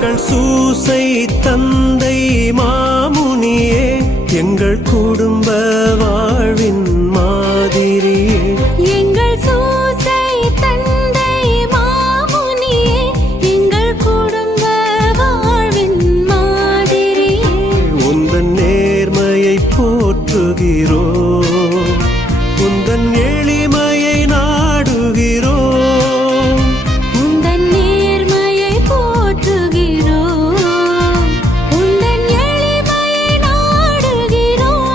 எங்கள் சூசை தந்தை மாமுனியே, எங்கள் குடும்ப வாழ்வின் மாதிரியே. எங்கள் சூசை தந்தை மாமுனியே, எங்கள் குடும்ப வாழ்வின் மாதிரியே. உந்தன் நேர்மையை போற்றுகிறோம், உந்தன் எளிமையை நாடுகிறோம். உந்தன் நேர்மையை போற்றுகிறோம், உந்தன் எளிமையை நாடுகிறோம்.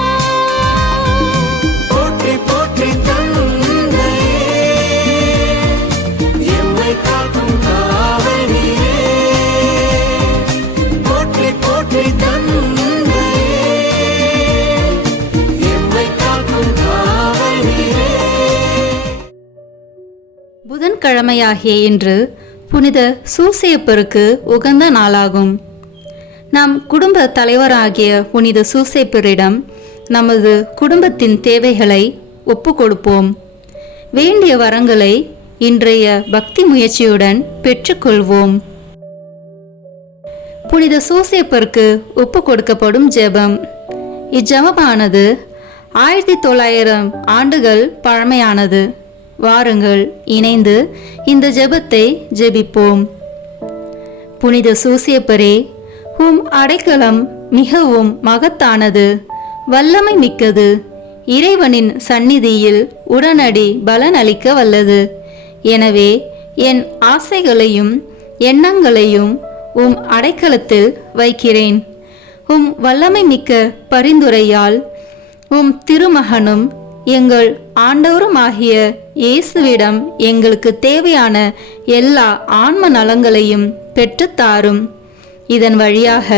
போற்றி போற்றி தந்தையே, எம்மை காக்கும் காவல் நீரே. போற்றி போற்றி தந்தையே, எம்மை காக்கும் காவல் நீரே. புதன்கிழமையாகிய இன்று புனித சூசேப்பருக்கு உகந்த நாளாகும். நம் குடும்ப தலைவராகிய புனித சூசேப்பரிடம் நமது குடும்பத்தின் தேவைகளை ஒப்பு கொடுப்போம். வேண்டிய வரங்களை இன்றைய பக்தி முயற்சியுடன் பெற்றுக்கொள்வோம். புனித சூசேப்பருக்கு ஒப்பு கொடுக்கப்படும் ஜெபம். இஜெபமானது 1900 ஆண்டுகள் பழமையானது. வாருங்கள், இணைந்து இந்த ஜெபத்தை ஜெபிப்போம். புனித சூசேப்பரே, உம் அடைக்கலம் மிகவும் மகத்தானது, வல்லமை மிக்கது, இறைவனின் சந்நிதியில் உடனடி பலன் அளிக்க வல்லது. எனவே என் ஆசைகளையும் எண்ணங்களையும் உம் அடைக்கலத்தில் வைக்கிறேன். உம் வல்லமை மிக்க பரிந்துரையால் உம் திருமகனும் எங்கள் ஆண்டவருமாகிய இயேசுவிடம் எங்களுக்கு தேவையான எல்லா ஆன்ம நலங்களையும் பெற்றுத்தாரும். இதன் வழியாக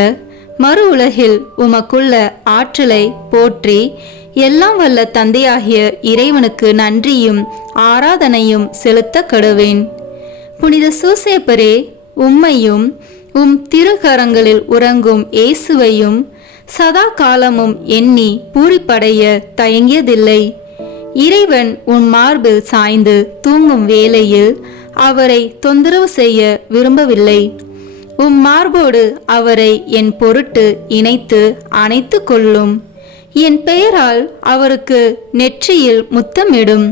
மறு உலகில் உமக்குள்ள ஆற்றலை போற்றி எல்லாம் வல்ல தந்தையாகிய இறைவனுக்கு நன்றியும் ஆராதனையும் செலுத்த கடுவேன். புனித சூசேப்பரே, உம்மையும் உம் திருக்கரங்களில் உறங்கும் இயேசுவையும் சதா காலமும் எண்ணி பூரிப்படைய தயங்கியதில்லை. இறைவன் உன் மார்பில் சாய்ந்து தூங்கும் வேளையில் அவரை தொந்தரவு செய்ய விரும்பவில்லை. உம் மார்போடு அவரை என் பொருட்டு இணைத்து அணைத்து கொள்ளும். என் பெயரால் அவருக்கு நெற்றியில் முத்தமிடும்.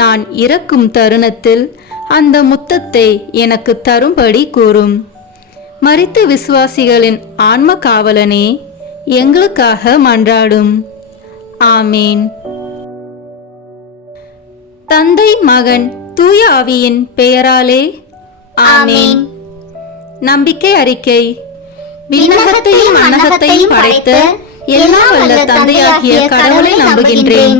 நான் இறக்கும் தருணத்தில் அந்த முத்தத்தை எனக்கு தரும்படி கூறும். மரித்த விசுவாசிகளின் ஆன்ம காவலனே, எங்களுக்காக மன்றாடும். ஆமேன். தந்தை, மகன், தூய ஆவியின் பெயராலே ஆமேன். நம்பிக்கை அறிக்கை. விண்ணகத்தையும் மண்ணகத்தையும் படைத்த எல்லாம் வல்ல தந்தையாகிய கடவுளை நம்புகின்றேன்.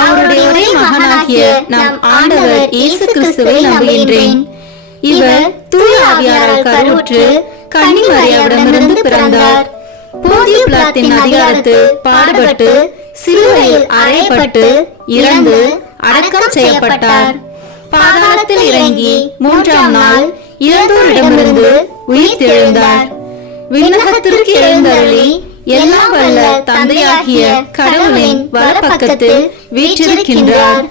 அவருடைய ஒரே மகனாகிய நம் ஆண்டவர் இயேசு கிறிஸ்துவை நம்புகின்றேன். இவர் தூய ஆவியாரால் கருவுற்று கன்னி மரியாவிடமிருந்து பிறந்தார். போதிய பிலாத்தின் அதிகாரத்தில் பாடுபட்டு சிலுவையில் அறையப்பட்டு இறந்து அடக்கம் செய்யப்பட்டார். பாதாளத்தில் இறங்கி 3ஆம் நாள் இறந்தோரிடமிருந்து உயிர் தெழுந்தார். விண்ணகத்திற்கு எழுந்தருளி எல்லாம் வல்ல தந்தையாகிய கடவுளின் வலப்பக்கத்தில் வீற்றிருக்கின்றார்.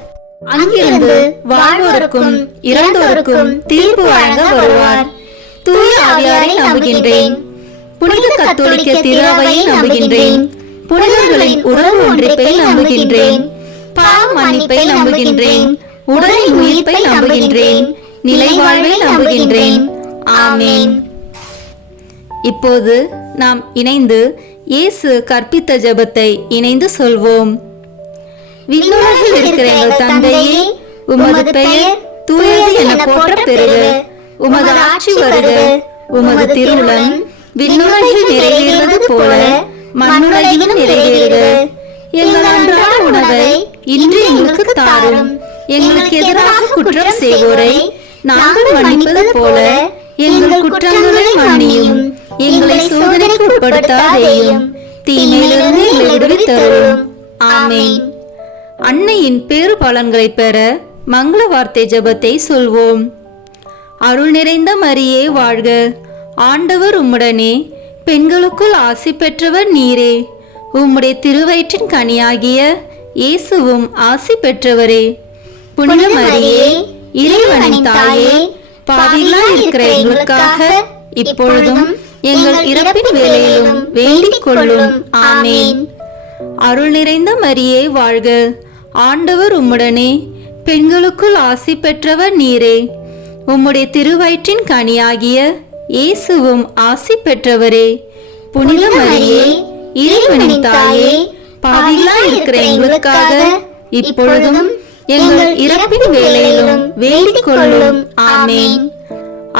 அங்கிருந்து வாழ்வோருக்கும் இறந்தோருக்கும் தீர்ப்பு வழங்க வருவார். தூய ஆவியாரை நம்புகின்றேன். புனித கத்தோலிக்க திருவையை நம்புகின்றேன். புனிதர்களின் உறவு ஒன்றிப்பை நம்புகின்றேன். பாவ மன்னிப்பை நம்புகின்றேன். உடலின் உயிர்ப்பை நம்புகின்றேன். நிலை வாழ்வை நம்புகின்றேன். ஆமேன். இப்போது நாம் இணைந்து இயேசு கற்பித்த ஜெபத்தை இணைந்து சொல்வோம். விண்ணுலகில் இருக்கிற எங்கள் தந்தையே, உமது பெயர் தூயது என போற்ற பெறுக. உமது ஆட்சி வருக. உமது திருவுளம் விண்ணுலகில் நிறைவேறுவது போல மண்ணுலகிலும் நிறைவேறுக. எங்கள் அன்றாட உணவை இன்று எங்களுக்கு தாரும். எங்களுக்கு எதிராக குற்றம் செய்வோரை நாங்கள் மன்னிப்பது போல எங்கள் குற்றங்களை மன்னியும். எங்களை சோதனைக்கு உட்படுத்தாதேயும், தீமையிலிருந்து எங்களை விடுவித்தருளும். ஆமேன். அன்னையின் பேறு பலன்களை பெற மங்கள வார்த்தை ஜெபத்தை சொல்வோம். அருள் நிறைந்த மரியே வாழ்க, ஆண்டவர் உம்முடனே, பெண்களுக்குள் ஆசி பெற்றவர் நீரே. உம்முடைய திருவயிற்றின் கனியாகிய இயேசுவும் ஆசி பெற்றவரே. புனித மரியே, இறைவனின் தாயே, பாவிகளாய் இருக்கிற எங்களுக்காக இப்பொழுதும் எங்கள் இறப்பின் வேளையிலும் வேண்டிக் கொள்ளும். ஆமேன். அருள் நிறைந்த மரியே வாழ்க, ஆண்டவர் உம்முடனே, பெண்களுக்குள் ஆசி பெற்றவர் நீரே. உம்முடைய திருவயிற்றின் கனியாகிய இயேசுவும் ஆசி பெற்றவரே. புனித மரியே, இறைவனின் தாயே, பாவிகளாய் இருக்கிற எங்களுக்காக இப்பொழுதும் எங்கள் இறப்பின் வேளையிலும் வேண்டிக் கொள்ளும். ஆமேன்.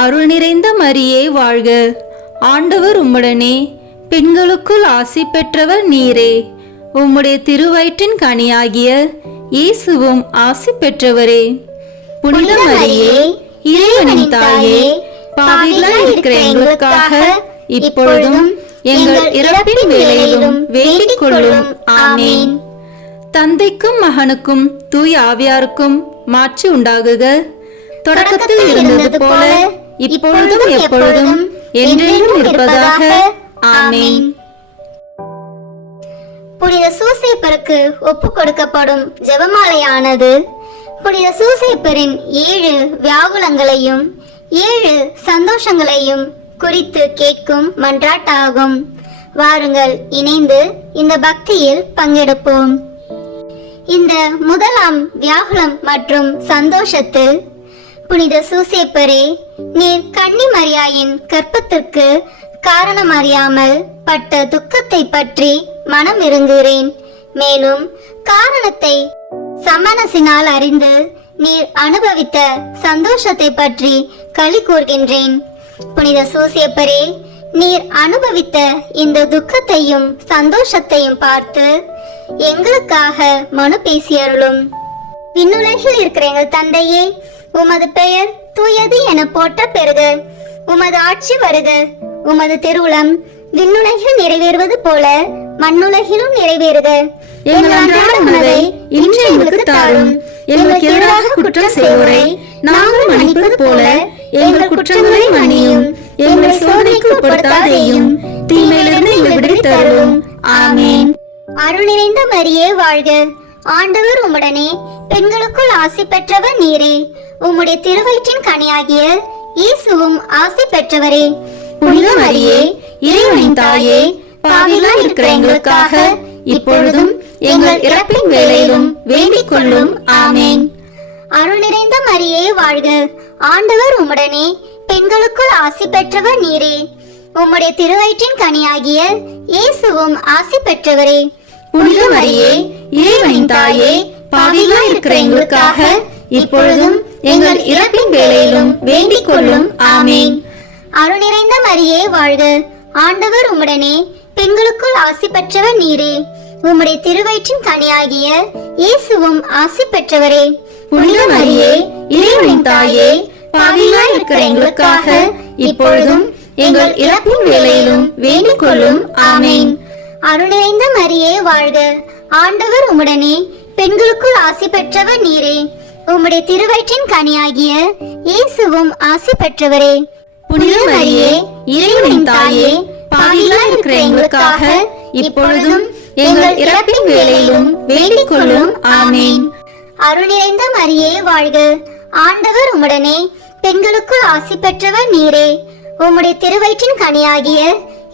அருள் நிறைந்த மரியே வாழ்க, ஆண்டவர் உம்முடனே, பெண்களுக்குள் ஆசி பெற்றவர் நீரே. உம்முடைய திருவயிற்றின் கனியாகிய இயேசுவும் ஆசி பெற்றவரே. புனித மரியே, இறைவனின் தாயே, பாவிகளாய் இருக்கிற எங்களுக்காக இப்பொழுதும் எங்கள் இறப்பின் வேளையிலும் வேண்டிக் கொள்ளும். ஆமேன். தந்தைக்கும் மகனுக்கும் தூய ஆவியாருக்கும் மாட்சி உண்டாகுக. தொடக்கத்தில் இருந்தது போல இப்பொழுதும் எப்பொழுதும் என்றென்றும் இருப்பதாக. ஆமேன். புனித சூசேப்பருக்கு ஒப்பு கொடுக்கப்படும் ஜெபமாலையானது புனித சூசேப்பரின் 7 வியாகுலங்களையும் 7 சந்தோஷங்களையும் குறித்து கேட்கும் மன்றாட்டாகும். வாருங்கள், இணைந்து இந்த பக்தியில் பங்கெடுப்போம். இந்த முதலாம் வியாகுலம் மற்றும் சந்தோஷத்தில், புனித சூசேப்பரே, நீர் கன்னி மரியாயின் கற்பத்திற்கு காரணம் அறியாமல் பட்ட துக்கத்தை பற்றி மனம் இறங்குகிறேன். மேலும் காரணத்தை சமணசினால் அறிந்து நீர் அனுபவித்த சந்தோஷத்தை பற்றி களி கூர்கின்றேன். புனித சூசேப்பரே, நீர் அனுபவித்த இந்த துக்கத்தையும் சந்தோஷத்தையும் பார்த்து எங்களுக்காக மனு பேசியருளும். விண்ணுலகில் இருக்கிற எங்கள் தந்தையே, உமது பெயர் தூயது என போற்ற பெறுக. உமது ஆட்சி வருக. உமது திருவுளம் விண்ணுலகில் நிறைவேறுவது போல மண்ணுலகிலும் நிறைவேறுக. எங்கள் அன்றாட உணவை இன்று எங்களுக்கு தாரும். எங்களுக்கு எதிராக குற்றம் செய்வோரை நாங்கள் மன்னிப்பது போல எங்கள் குற்றங்களை மன்னியும். எங்களை சோதனைக்கு உட்படுத்தாதேயும், தீமையிலிருந்து எங்களை விடுவித்தருளும். ஆமேன். அருள் நிறைந்த மரியே வாழ்க, ஆண்டவர் உம்முடனே, பெண்களுக்குள் ஆசி பெற்றவர் நீரே. உம்முடைய திருவயிற்றின் கனியாகிய இயேசுவும் ஆசி பெற்றவரே. புனித மரியே, இறைவனின் தாயே, பாவிகளாய் இருக்கிற எங்களுக்காக இப்பொழுதும் எங்கள் இறப்பின் வேளையிலும் வேண்டிக் கொள்ளும். ஆமேன். அருள் நிறைந்த மரியே வாழ்க, ஆண்டவர் உம்முடனே, பெண்களுக்குள் ஆசி பெற்றவர் நீரே. உம்முடைய திருவயிற்றின் கனியாகிய இயேசுவும் ஆசி பெற்றவரே. புனித மரியே, இறைவனின் தாயே, பாவிகளாய் இருக்கிற எங்களுக்காக இப்பொழுதும் எங்கள் இறப்பின் வேளையிலும் வேண்டிக் கொள்ளும். ஆமேன். அருள் நிறைந்த மரியே வாழ்க, ஆண்டவர் உம்முடனே, பெண்களுக்குள் ஆசி பெற்றவர் நீரே. உம்முடைய திருவயிற்றின் கனியாகிய இயேசுவும் ஆசி பெற்றவரே. புனித மரியே, இறைவனின் தாயே, பாவிகளாய் இருக்கிற எங்களுக்காக இப்பொழுதும் எங்கள் இறப்பின் வேளையிலும் வேண்டிக் கொள்ளும். ஆமேன். அருள் நிறைந்த மரியே வாழ்க, ஆண்டவர் உம்முடனே, பெண்களுக்குள் ஆசி பெற்றவர் நீரே. உம்முடைய திருவயிற்றின் கனியாகிய இயேசுவும் ஆசி பெற்றவரே. புனித மரியே, இறைவனின் தாயே, பாவிகளாய் இருக்கிற எங்களுக்காக இப்பொழுதும் எங்கள் இறப்பின் வேளையிலும் வேண்டிக் கொள்ளும். ஆமேன். அருள் நிறைந்த மரியே வாழ்க, ஆண்டவர் உம்முடனே, பெண்களுக்குள் ஆசி பெற்றவர் நீரே. உம்முடைய திருவயிற்றின் கனியாகிய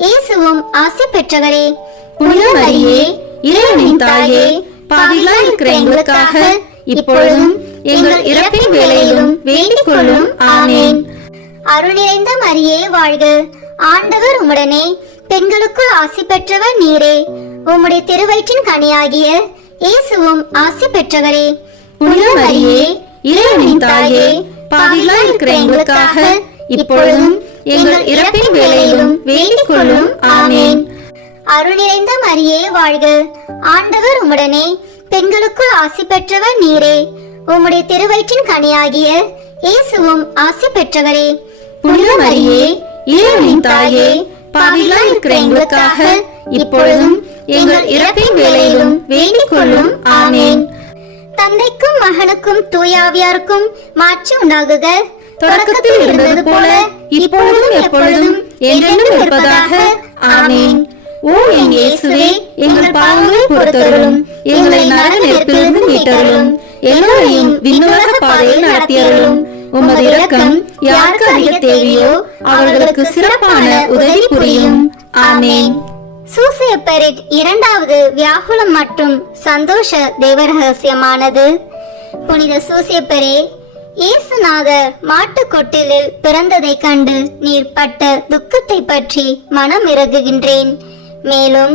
இயேசுவும் ஆசி பெற்றவரே. புனித மரியே, இறைவனின் தாயே, பாவிகளாய் இருக்கிற எங்களுக்காக இப்பொழுதும் எங்கள் இறப்பின் வேளையிலும் வேண்டிக் கொள்ளும். ஆமேன். அருள் நிறைந்த மரியே வாழ்க, ஆண்டவர் உம்முடனே, பெண்களுக்குள் ஆசி பெற்றவர் நீரே. உம்முடைய திருவயிற்றின் கனியாகிய இயேசுவும் ஆசி பெற்றவரே. புனித மரியே, இறைவனின் தாயே, பாவிகளாய் இருக்கிற எங்களுக்காக இப்பொழுதும் எங்கள் இறப்பின் வேளையிலும் வேண்டிக் கொள்ளும். ஆமேன். அருள் நிறைந்த மரியே வாழ்க, ஆண்டவர் உம்முடனே, பெண்களுக்குள் ஆசி பெற்றவர் நீரே. உம்முடைய திருவயிற்றின் கனியாகிய இயேசுவும் ஆசி பெற்றவரே. புனித மரியே, இறைவனின் தாயே, பாவிகளாய் இருக்கிற எங்களுக்காக இப்பொழுதும் எங்கள் இறப்பின் வேளையிலும் வேண்டிக் கொள்ளும். ஆமேன். தந்தைக்கும் மகனுக்கும் தூயாவியாருக்கும் மாட்சி உண்டாகுக. தொடக்கத்தில் இருந்தது போல இப்பொழுதும் எப்பொழுதும் என்றென்றும் இருப்பதாக. ஆமேன். ஓ என் இயேசுவே, எங்கள் பாவங்களை பொறுத்தருளும். எங்களை நரக நெருப்பிலிருந்து மீட்டருளும். எல்லோரையும் விண்ணுலக பாதையில் நடத்தியருளும். உமது இரக்கம் யாருக்கு அதிக தேவையோ அவர்களுக்கு சிறப்பான உதவி புரியும். ஆமென். சூசையப்பரின் இரண்டாவது வியாகுலம் மற்றும் சந்தோஷ தேவரகசியமானது. புனித சூசையப்பரே, இயேசுநாதர் மாட்டுக்கொட்டிலில் பிறந்ததை கண்டு நீர் பட்ட துக்கத்தை பற்றி மனம் இறங்குகின்றேன். மேலும்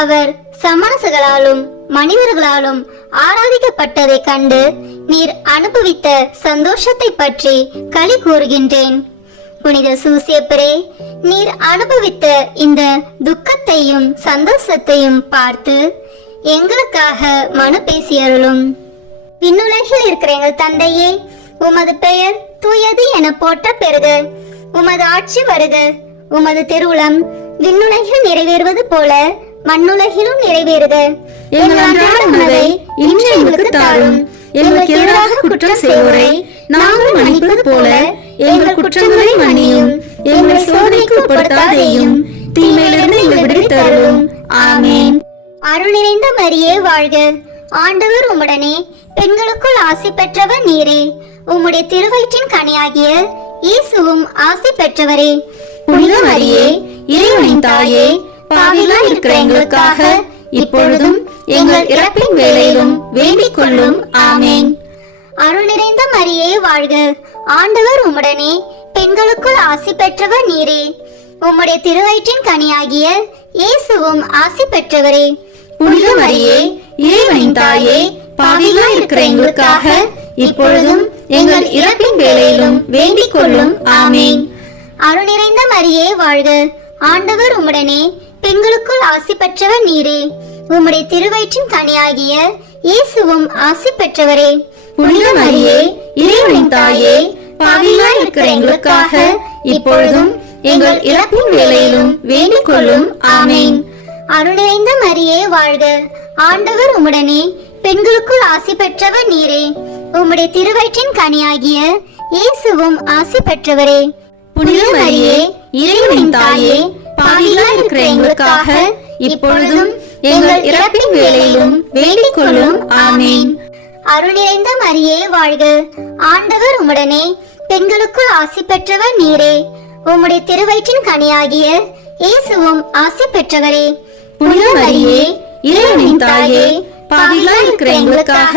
அவர் சமணர்களாலும் மனிதர்களாலும் ஆராதிக்கப்பட்டதை கண்டு நீர் அனுபவித்த சந்தோஷத்தை பற்றி களி கூறுகின்றேன். புனித சூசையப்பரே, நீர் அனுபவித்த இந்த துக்கத்தையும் சந்தோஷத்தையும் பார்த்து எங்களுக்காக மனு பேசியருளும். விண்ணுலகில் இருக்கிற எங்கள் தந்தையே, உமது பெயர் தூயது என போற்ற பெறுக. உமது ஆட்சி வருக. உமது திருவுளம் விண்ணுலகில் நிறைவேறுவது போல மண்ணுலகிலும் நிறைவேறுக. எங்கள் அன்றாட உணவை இன்று எங்களுக்கு தாரும். எங்களுக்கு எதிராக குற்றம் செய்வோரை நாங்கள் மன்னிப்பது போல எங்கள் குற்றங்களை மன்னியும். எங்களை சோதனைக்கு உட்படுத்தாதேயும், தீமையிலிருந்து எங்களை விடுவித்தருளும். ஆமென். அருள் நிறைந்த மரியே வாழ்க. ஆண்டவர் உம்முடனே, பெண்களுக்குள் ஆசி பெற்றவர் நீரே. உம்முடைய திருவயிற்றின் கனியாகிய இயேசுவும் ஆசி பெற்றவரே. புனித மரியே, இறைவனின் தாயே, பாவிகளாய் இருக்கிற எங்களுக்காக இப்பொழுதும் எங்கள் இறப்பின் வேளையிலும் வேண்டிக் கொள்ளும். ஆமென். அருள் நிறைந்த மரியே வாழ்க. ஆண்டவர் உம்முடனே, பெண்களுக்குள் ஆசி பெற்றவர் நீரே. உம்முடைய திருவயிற்றின் கனியாகிய இயேசுவும் ஆசி பெற்றவரே. புனித மரியே, இறைவனின் தாயே, பாவிகளாய் இருக்கிற எங்களுக்காக இப்பொழுதும் எங்கள் இறப்பின் வேளையிலும் வேண்டிக் கொள்ளும். ஆமென். அருள் நிறைந்த மரியே வாழ்க. ஆண்டவர் உம்முடனே, பெண்களுக்குள் ஆசி பெற்றவர் நீரே. உம்முடைய திருவயிற்றின் கனியாகிய இயேசுவும் ஆசி பெற்றவரே. புனித மரியே, இறைவனின் தாயே, பாவிகளாய் இருக்கிற எங்களுக்காக இப்பொழுதும் எங்கள் இறப்பின் வேளையிலும் வேண்டிக் கொள்ளும். ஆமென். அருள் நிறைந்த மரியே வாழ்க. ஆண்டவர் உம்முடனே, பெண்களுக்குள் ஆசி பெற்றவர் நீரே. உம்முடைய திருவயிற்றின் கனியாகிய இயேசுவும் ஆசி பெற்றவரே. புனித மரியே, இறைவனின் தாயே, பாவிகளாய் இருக்கிற எங்களுக்காக இப்பொழுதும் எங்கள் இறப்பின் வேளையிலும் வேண்டிக் கொள்ளும். ஆமென். அருள் நிறைந்த மரியே வாழ்க. ஆண்டவர் உம்முடனே, பெண்களுக்குள் ஆசி பெற்றவர் நீரே. உம்முடைய திருவயிற்றின் கனியாகிய இயேசுவும் ஆசி பெற்றவரே. புனித மரியே, இறைவனின் தாயே, பாவிகளாய் இருக்கிற எங்களுக்காக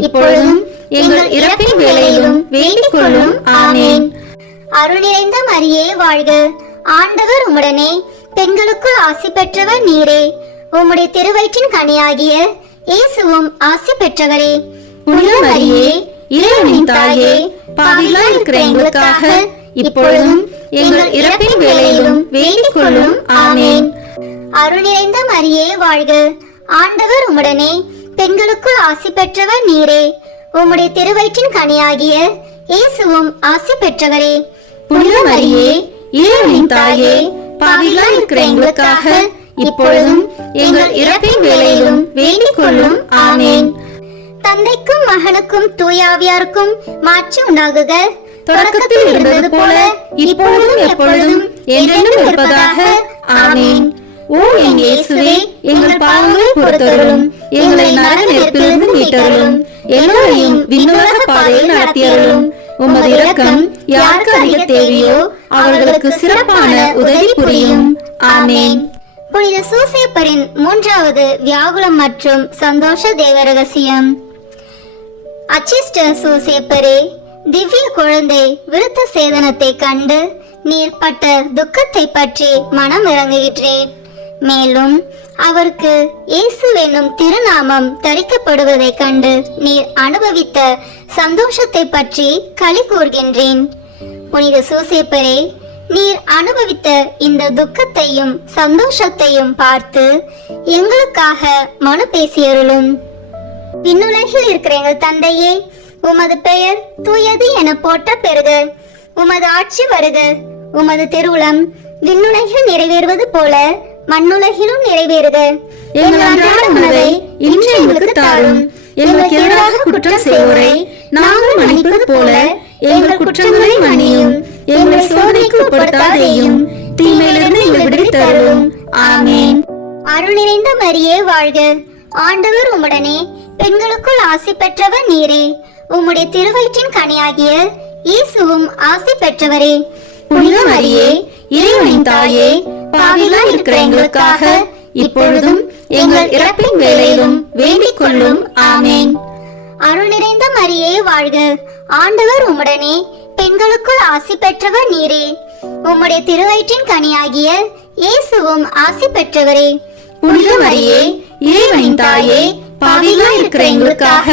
இப்பொழுதும் எங்கள் இறப்பின் வேளையிலும் வேண்டிக் கொள்ளும். ஆமென். அருள் நிறைந்த மரியே வாழ்க. ஆண்டவர் உம்முடனே, பெண்களுக்குள் ஆசி பெற்றவர் நீரே. உம்முடைய திருவயிற்றின் கனியாகிய இயேசுவும் ஆசி பெற்றவரே. புனித மரியே, இறைவனின் தாயே, பாவிகளாய் இருக்கிற எங்களுக்காக இப்பொழுதும் எங்கள் இறப்பின் வேளையிலும் வேண்டிக் கொள்ளும். ஆமென். அருள் நிறைந்த மரியே வாழ்க. ஆண்டவர் உம்முடனே, பெண்களுக்குள் ஆசி பெற்றவர் நீரே. உம்முடைய திருவயிற்றின் கனியாகிய இயேசுவும் ஆசி பெற்றவரே. புனித மரியே, இறைவனின் தாயே, பாவிகளாய் இருக்கிற எங்களுக்காக இப்பொழுதும் எங்கள் இறப்பின் வேளையிலும் வேண்டிக் கொள்ளும். ஆமென். தந்தைக்கும் மகனுக்கும் தூயாவியாருக்கும் மாட்சி உண்டாகுக. தொடக்கத்தில் இருந்தது போல இப்பொழுதும் எப்பொழுதும் என்றென்றும் இருப்பதாக. ஆமென். ஓ என் இயேசுவே, எங்கள் பாவங்களை பொறுத்தருளும். எங்களை நரக நெருப்பிலிருந்து மீட்டருளும். எல்லோரையும் விண்ணுலக பாதையில் நடத்தியருளும். உமது இரக்கம் யாருக்கு அதிக தேவையோ அவர்களுக்கு சிறப்பான உதவி புரியும். ஆமென். புனித சூசையப்பரின் மூன்றாவது வியாகுலம் மற்றும் சந்தோஷ தேவரகசியம். அச்சிஷ்ட சூசையப்பரே, திவ்ய குழந்தை விருத்த சேதனத்தை கண்டு நீர் பட்ட துக்கத்தை பற்றி மனம் இறங்குகின்றேன். மேலும் அவருக்கு இயேசு என்னும் திருநாமம் தரிக்கப்படுவதை கண்டு நீர் அனுபவித்த சந்தோஷத்தை பற்றி களி கூர்கின்றேன். புனித சூசையப்பரே, நீர் அனுபவித்த இந்த துக்கத்தையும் சந்தோஷத்தையும் பார்த்து எங்களுக்காக மனு பேசியருளும். விண்ணுலகில் இருக்கிற எங்கள் தந்தையே, உமது பெயர் தூயது என போற்ற பெறுக. உமது ஆட்சி வருக. உமது திருவுளம் விண்ணுலகில் நிறைவேறுவது போல மண்ணுலகிலும் நிறைவேறுக. எங்கள் அன்றாட உணவை இன்று எங்களுக்கு தாரும். எங்களுக்கு எதிராக குற்றம் செய்வோரை நாங்கள் மன்னிப்பது போல எங்கள் குற்றங்களை மன்னியும். எங்களை சோதனைக்கு உட்படுத்தாதேயும், தீமையிலிருந்து எங்களை விடுவித்தருளும். ஆமென். அருள் நிறைந்த மரியே வாழ்க. ஆண்டவர் உம்முடனே, பெண்களுக்குள் ஆசி பெற்றவர் நீரே. உம்முடைய திருவயிற்றின் கனியாகிய இயேசுவும் ஆசி பெற்றவரே. புனித மரியே, இறைவனின் தாயே, பாவிகளாய் இருக்கிற எங்களுக்காக இப்பொழுதும் எங்கள் இறப்பின் வேளையிலும் வேண்டிக் கொள்ளும். ஆமேன். அருள் நிறைந்த மரியே வாழ்க, ஆண்டவர் உம்முடனே, பெண்களுக்குள் ஆசி பெற்றவர் நீரே. உம்முடைய திருவயிற்றின் கனியாகிய இயேசுவும் ஆசி பெற்றவரே. புனித மரியே, இறைவனின் தாயே, பாவிகளாய் இருக்கிற எங்களுக்காக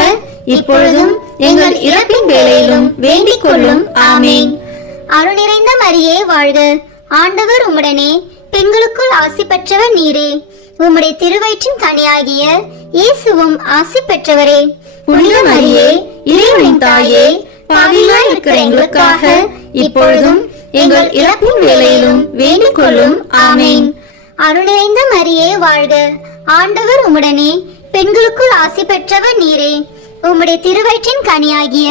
இப்பொழுதும் எங்கள் இறப்பின் வேளையிலும் வேண்டிக் கொள்ளும். ஆமேன். அருள் நிறைந்த மரியே வாழ்க, ஆண்டவர் உம்முடனே, பெண்களுக்குள் ஆசி பெற்றவர் நீரே. உம்முடைய திருவயிற்றின் கனியாகிய இயேசுவும் ஆசி பெற்றவரே. புனித மரியே, இறைவனின் தாயே, பாவிகளாய் இருக்கிற எங்களுக்காக இப்பொழுதும் எங்கள் இறப்பின் வேளையிலும் வேண்டிக் கொள்ளும். ஆமேன். அருள் நிறைந்த மரியே வாழ்க, ஆண்டவர் உம்முடனே, பெண்களுக்குள் ஆசி பெற்றவர் நீரே. உம்முடைய திருவயிற்றின் கனியாகிய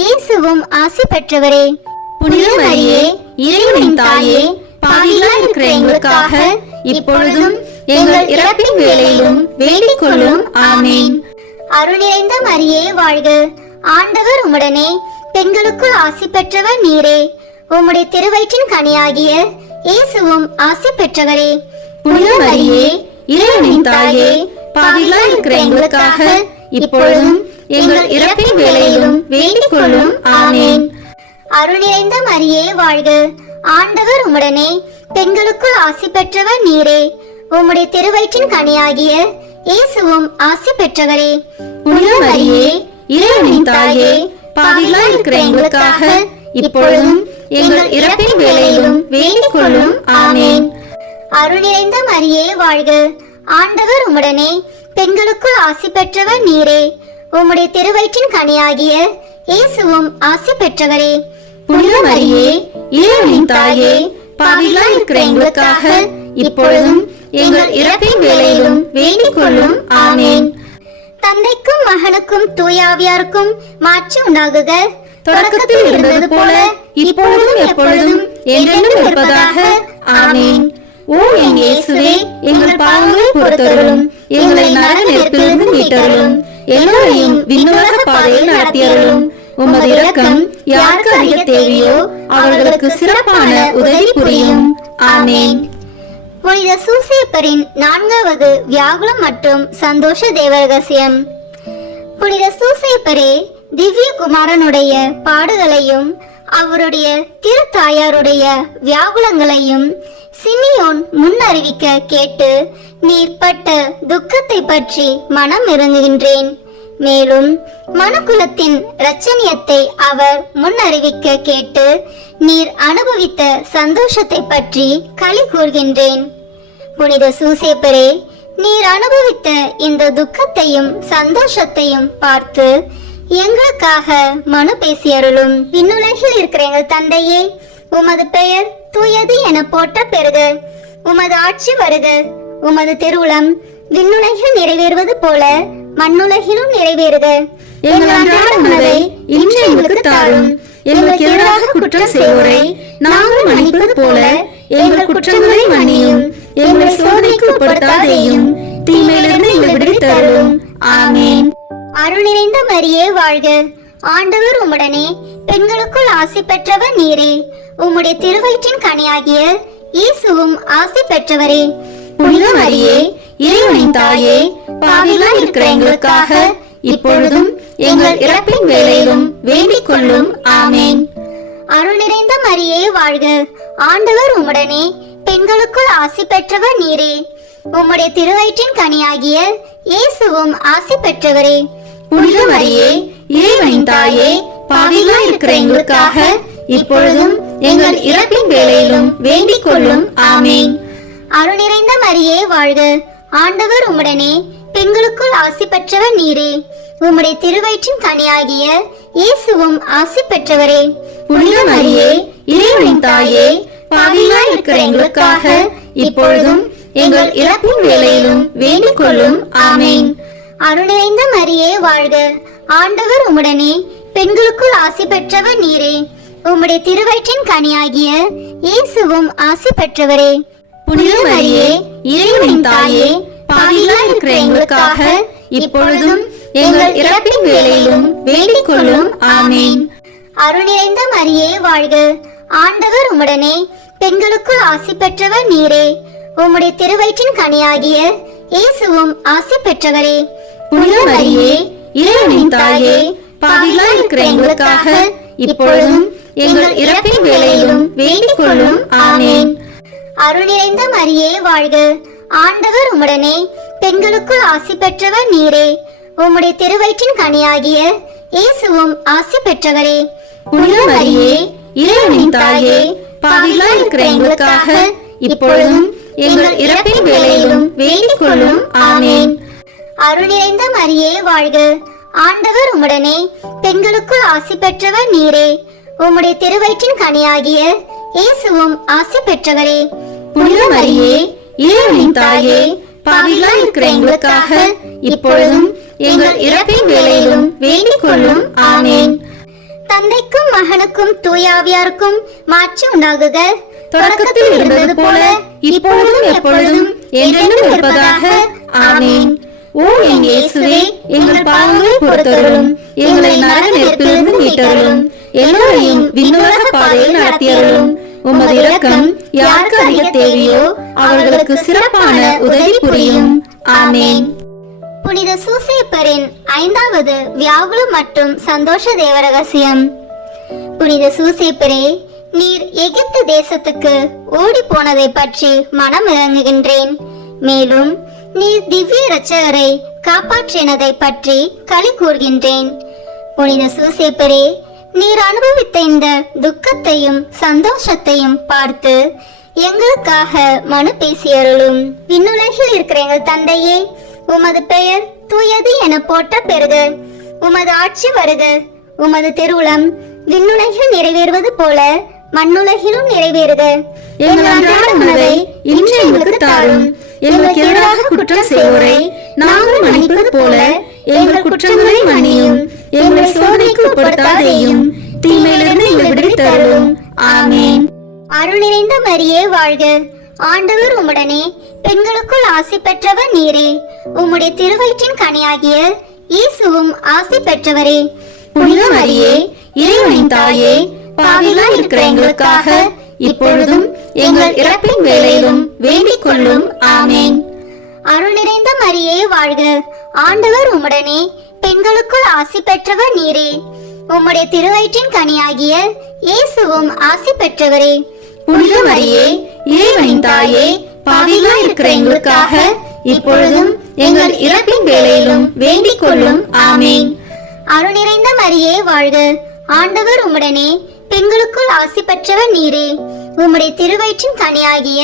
இயேசுவும் ஆசி பெற்றவரே. புனித மரியே, இறைவனின் தாயே, பாவிகளாய் இருக்கிற எங்களுக்காக இப்பொழுதும் எங்கள் இறப்பின் வேளையிலும் வேண்டிக் கொள்ளும். ஆமேன். அருள் நிறைந்த மரியே வாழ்க, ஆண்டவர் உம்முடனே, பெண்களுக்குள் ஆசி பெற்றவர் நீரே. உம்முடைய திருவயிற்றின் கனியாகிய இயேசுவும் ஆசி பெற்றவரே. புனித மரியே, இறைவனின் தாயே, பாவிகளாய் இருக்கிற எங்களுக்காக இப்பொழுதும் எங்கள் இறப்பின் வேளையிலும் வேண்டிக் கொள்ளும். ஆமேன். அருள் நிறைந்த மரியே வாழ்க, ஆண்டவர் உம்முடனே, பெண்களுக்குள் ஆசி பெற்றவர் நீரே. உம்முடைய திருவயிற்றின் கனியாகிய இயேசுவும் ஆசி பெற்றவரே. புனித மரியே, இறைவனின் தாயே, பாவிகளாய் இருக்கிற எங்களுக்காக இப்பொழுதும் எங்கள் இறப்பின் வேளையிலும் வேண்டிக் கொள்ளும். ஆமேன். அருள் நிறைந்த மரியே வாழ்க, ஆண்டவர் உம்முடனே, பெண்களுக்குள் ஆசி பெற்றவர் நீரே. உம்முடைய திருவயிற்றின் கனியாகிய இயேசுவும் ஆசி பெற்றவரே. புனித மரியே, இறைவனின் தாயே, பாவிகளாய் இருக்கிற எங்களுக்காக இப்பொழுதும் எங்கள் இறப்பின் வேளையிலும் வேண்டிக் கொள்ளும். ஆமேன். தந்தைக்கும் மகனுக்கும் தூயாவியாருக்கும் மாட்சி உண்டாகுக. தொடக்கத்தில் இருந்தது போல இப்பொழுதும் எப்பொழுதும் என்றென்றும் இருப்பதாக. ஆமேன். ஓ என் இயேசுவே, எங்கள் பாவங்களை பொறுத்தருளும், எங்களை நரக நெருப்பிலிருந்து மீட்டருளும், எல்லோரையும் விண்ணுலக பாதையில் நடத்தியருளும். உமது இரக்கம் யாருக்கு அதிக தேவையோ அவர்களுக்கு சிறப்பான உதவி புரியும். ஆமேன். புனித சூசேப்பரின் 4வது வியாகுலம் மற்றும் சந்தோஷ தேவ ரகசியம். புனித சூசேப்பரே, திவ்ய குமாரனுடைய பாடுகளையும் அவருடைய திருத்தாயாருடைய வியாகுலங்களையும் சிமியோன் முன்னறிவிக்க கேட்டு நீர் பட்ட துக்கத்தை பற்றி மனம் இறங்குகின்றேன். மேலும் மனுக்குலத்தின் இரட்சணியத்தை அவர் முன்னறிவிக்க கேட்டு நீர் அனுபவித்த சந்தோஷத்தை பற்றி களி கூர்கின்றேன். புனித சூசேப்பரே, நீர் அனுபவித்த இந்த துக்கத்தையும் சந்தோஷத்தையும் பார்த்து எங்களுக்காக மனு பேசியருளும். விண்ணுலகில் இருக்கிற எங்கள் தந்தையே, உமது பெயர் தூயது என போற்ற பெறுக. உமது ஆட்சி வருக. உமது திருவுளம் விண்ணுலகில் நிறைவேறுவது போல மண்ணுலகிலும் நிறைவேறுக. எங்கள் அன்றாட உணவை இன்று எங்களுக்கு தாரும். எங்களுக்கு எதிராக குற்றம் செய்வோரை நாங்கள் மன்னிப்பது போல எங்கள் குற்றங்களை மன்னியும். எங்களை சோதனைக்கு உட்படுத்தாதேயும், தீமையிலிருந்து எங்களை விடுவித்தருளும். ஆமேன். அருள் நிறைந்த மரியே வாழ்க, ஆண்டவர் உம்முடனே, பெண்களுக்குள் ஆசி பெற்றவர் நீரே. உம்முடைய திருவயிற்றின் கனியாகிய இயேசுவும் ஆசி பெற்றவரே. புனித மரியே, இறைவனின் தாயே, பாவிகளாய் இருக்கிற எங்களுக்காக இப்பொழுதும் எங்கள் இறப்பின் வேளையிலும் வேண்டிக் கொள்ளும். ஆமேன். அருள் நிறைந்த மரியே வாழ்க, ஆண்டவர் உம்முடனே, பெண்களுக்குள் ஆசி பெற்றவர் நீரே. உம்முடைய திருவயிற்றின் கனியாகிய இயேசுவும் ஆசி பெற்றவரே. புனித மரியே, இறைவனின் தாயே, பாவிகளாய் இருக்கிற எங்களுக்காக இப்பொழுதும் எங்கள் இறப்பின் வேளையிலும் வேண்டிக் கொள்ளும். ஆமேன். அருள் நிறைந்த மரியே வாழ்க, ஆண்டவர் உம்முடனே, பெண்களுக்குள் ஆசி பெற்றவர் நீரே. உம்முடைய திருவயிற்றின் கனியாகிய இயேசுவும் ஆசி பெற்றவரே. புனித மரியே, இறைவனின் தாயே, பாவிகளாய் இருக்கிற எங்களுக்காக இப்பொழுதும் எங்கள் இறப்பின் வேளையிலும் வேண்டிக் கொள்ளும். ஆமேன். அருள் நிறைந்த மரியே வாழ்க, ஆண்டவர் உம்முடனே, பெண்களுக்குள் ஆசி பெற்றவர் நீரே. உம்முடைய திருவயிற்றின் கனியாகிய இயேசுவும் ஆசி பெற்றவரே. புனித மரியே, இறைவனின் தாயே, பாவிகளாய் இருக்கிற எங்களுக்காக இப்பொழுதும் எங்கள் இறப்பின் வேளையிலும் வேண்டிக் கொள்ளும். ஆமேன். அருள் நிறைந்த மரியே வாழ்க. ஆண்டவர் உம்முடனே, பெண்களுக்குள் ஆசி பெற்றவர் நீரே. உம்முடைய திருவயிற்றின் கனியாகிய இயேசுவும் ஆசி பெற்றவரே. புனித மரியே, இறைவனின் தாயே, பாவிகளாய் இருக்கிற எங்களுக்காக இப்பொழுதும் எங்கள் இறப்பின் வேளையிலும் வேண்டிக் கொள்ளும். ஆமென். அருள் நிறைந்த மரியே வாழ்க. ஆண்டவர் உம்முடனே, பெண்களுக்குள் ஆசி பெற்றவர் நீரே. உம்முடைய திருவயிற்றின் கனியாகிய இயேசுவும் ஆசி பெற்றவரே. புனித மரியே, இறைவனின் தாயே, பாவிகளாய் இருக்கிற எங்களுக்காக இப்பொழுதும் எங்கள் இறப்பின் வேளையிலும் வேண்டிக் கொள்ளும். ஆமென். அருள் நிறைந்த மரியே வாழ்க. ஆண்டவர் உம்முடனே, பெண்களுக்குள் ஆசி பெற்றவர் நீரே. உம்முடைய திருவயிற்றின் கனியாகிய இயேசுவும் ஆசி பெற்றவரே. புனித மரியே, இறைவனின் தாயே, பாவிகளாய் இருக்கிற எங்களுக்காக இப்பொழுதும் எங்கள் இறப்பின் வேளையிலும் வேண்டிக் கொள்ளும். ஆமென். தந்தைக்கும் மகனுக்கும் தூயாவியாருக்கும் மாட்சி உண்டாகுக. தொடக்கத்தில் இருந்தது போல இப்பொழுதும் எப்பொழுதும் என்றென்றும் இருப்பதாக. ஆமென். ஓ என் இயேசுவே, எங்கள் பாவங்களை பொறுத்தருளும், எங்களை நரக நெருப்பிலிருந்து மீட்டருளும், எல்லோரையும் விண்ணுலக பாதையில் நடத்தியருளும். உமது இரக்கம் யாருக்கு அதிக தேவையோ அவர்களுக்கு சிறப்பான உதவி புரியும். ஆமென். புனித சூசேப்பரின் 5வது வியாகுல மற்றும் சந்தோஷ தேவ ரகசியம். புனித சூசேப்பரே, நீர் எகிப்து தேசத்துக்கு ஓடி போனதை பற்றி மனம் இறங்குகின்றேன். மேலும் நீர் திவ்ய இரட்சகரை காப்பாற்றினதை பற்றி களி கூறுகின்றேன். புனித சூசேப்பரே, நீர் அனுபவித்த இந்த துக்கத்தையும் சந்தோஷத்தையும் பார்த்து எங்களுக்காக மனு பேசியருளும். விண்ணுலகில் இருக்கிற எங்கள் தந்தையே, உமது பெயர் தூயது என போற்ற பெறுக. உமது ஆட்சி வருக. உமது திருவுளம் விண்ணுலகில் நிறைவேறுவது போல மண்ணுலகிலும் நிறைவேறுக. எங்கள் அன்றாட உணவை இன்று எங்களுக்கு தாரும். எங்களுக்கு எதிராக குற்றம் செய்வோரை நாங்கள் மன்னிப்பது போல எங்கள் குற்றங்களை மன்னியும். எங்களை சோதனைக்கு உட்படுத்தாதேயும், தீமையிலிருந்து எங்களை விடுவித்தருளும். ஆமென். அருள் நிறைந்த மரியே வாழ்க. ஆண்டவர் உம்முடனே, பெண்களுக்குள் ஆசி பெற்றவர் நீரே. உம்முடைய திருவயிற்றின் கனியாகிய இயேசுவும் ஆசி பெற்றவரே. புனித மரியே, இறைவனின் தாயே, பாவிகளாய் இருக்கிற எங்களுக்காக இப்பொழுதும் எங்கள் இறப்பின் வேளையிலும் வேண்டிக் கொள்ளும். ஆமென். அருள் நிறைந்த மரியே வாழ்க. ஆண்டவர் உம்முடனே, பெண்களுக்குள் ஆசி பெற்றவர் நீரே. உம்முடைய திருவயிற்றின் கனியாகிய இயேசுவும் ஆசி பெற்றவரே. புனித மரியே, இறைவனின் தாயே, பாவிகளாய் இருக்கிற எங்களுக்காக இப்பொழுதும் எங்கள் இறப்பின் வேளையிலும் வேண்டிக் கொள்ளும். ஆமென். அருள் நிறைந்த மரியே வாழ்க. ஆண்டவர் உம்முடனே, பெண்களுக்குள் ஆசி பெற்றவர் நீரே. உம்முடைய திருவயிற்றின் கனியாகிய